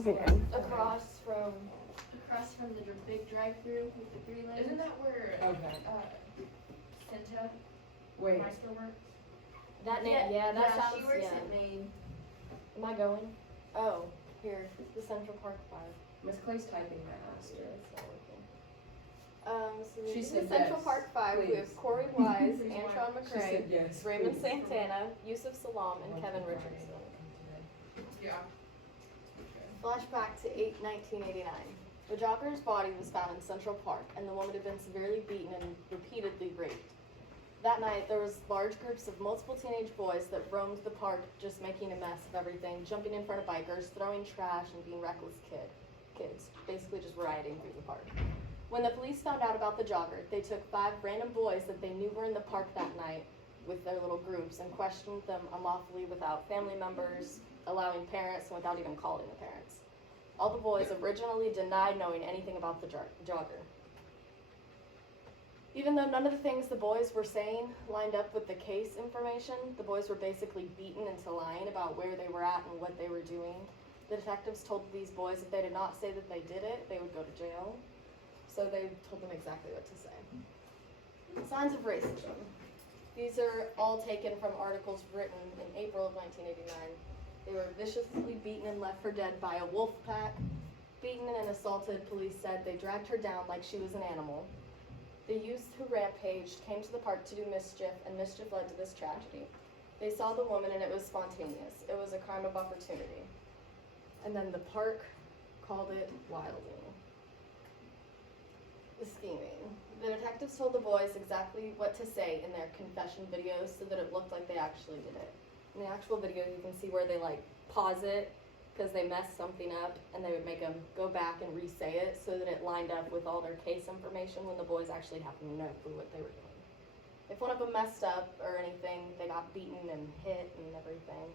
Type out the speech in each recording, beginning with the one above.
Okay. Across from the big drive-through with the 3 lanes. Isn't that where Cinta Wait. Meister works? That name, that sounds, she works at Maine. Am I going? Oh, here, the Central Park 5. Miss Clay's typing that It's faster. not working. So She this said is Central yes, Park 5. We please. have Corey Wise, Please, Antron She said McCray, yes. Raymond please. Santana, Yusuf Salam, and Kevin Richardson. Yeah. Flashback to 1989. The jogger's body was found in Central Park, and the woman had been severely beaten and repeatedly raped. That night, there was large groups of multiple teenage boys that roamed the park, just making a mess of everything, jumping in front of bikers, throwing trash, and being reckless kids, basically just rioting through the park. When the police found out about the jogger, they took 5 random boys that they knew were in the park that night with their little groups and questioned them unlawfully without family members, allowing parents, and without even calling the parents. All the boys originally denied knowing anything about the jogger. Even though none of the things the boys were saying lined up with the case information, the boys were basically beaten into lying about where they were at and what they were doing. The detectives told these boys if they did not say that they did it, they would go to jail. So they told them exactly what to say. Signs of racism. These are all taken from articles written in April of 1989. They were viciously beaten and left for dead by a wolf pack. Beaten and assaulted, police said they dragged her down like she was an animal. The youth who rampaged came to the park to do mischief, and mischief led to this tragedy. They saw the woman and it was spontaneous. It was a crime of opportunity. And then the park called it wilding. The scheming. The detectives told the boys exactly what to say in their confession videos so that it looked like they actually did it. In the actual video, you can see where they pause it because they messed something up, and they would make them go back and re-say it so that it lined up with all their case information when the boys actually have no clue what they were doing. If one of them messed up or anything, they got beaten and hit and everything.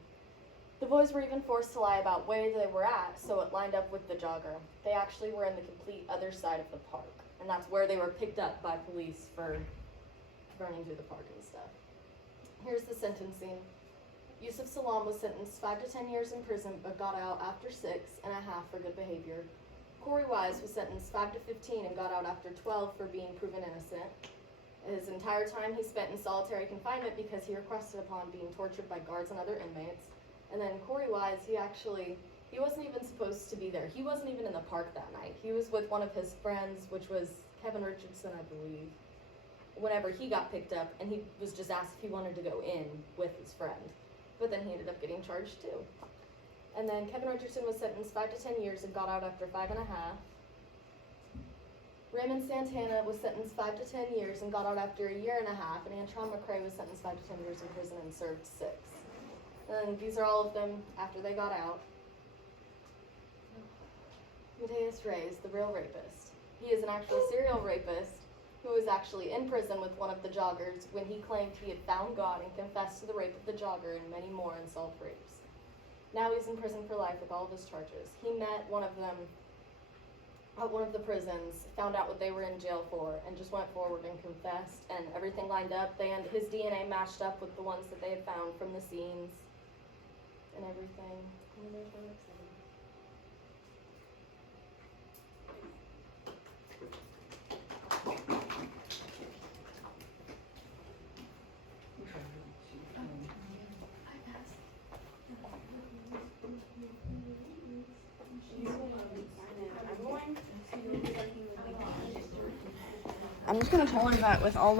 The boys were even forced to lie about where they were at so it lined up with the jogger. They actually were in the complete other side of the park, and that's where they were picked up by police for running through the park and stuff. Here's the sentencing. Yusuf Salam was sentenced 5 to 10 years in prison but got out after 6.5 for good behavior. Corey Wise was sentenced 5 to 15 and got out after 12 for being proven innocent. His entire time he spent in solitary confinement because he requested upon being tortured by guards and other inmates. And then Corey Wise, he wasn't even supposed to be there. He wasn't even in the park that night. He was with one of his friends, which was Kevin Richardson, I believe, whenever he got picked up, and he was just asked if he wanted to go in with his friend. But then he ended up getting charged too. And then Kevin Richardson was sentenced 5 to 10 years and got out after 5.5. Raymond Santana was sentenced 5 to 10 years and got out after 1.5 years, and Antron McCray was sentenced 5 to 10 years in prison and served 6. And these are all of them after they got out. Mateus Reyes, the real rapist. He is an actual serial rapist who was actually in prison with one of the joggers when he claimed he had found God and confessed to the rape of the jogger and many more unsolved rapes. Now he's in prison for life with all of his charges. He met one of them at one of the prisons, found out what they were in jail for, and just went forward and confessed, and everything lined up. His DNA matched up with the ones that they had found from the scenes and everything. And there's one next to him. I'm just gonna tell her that with all of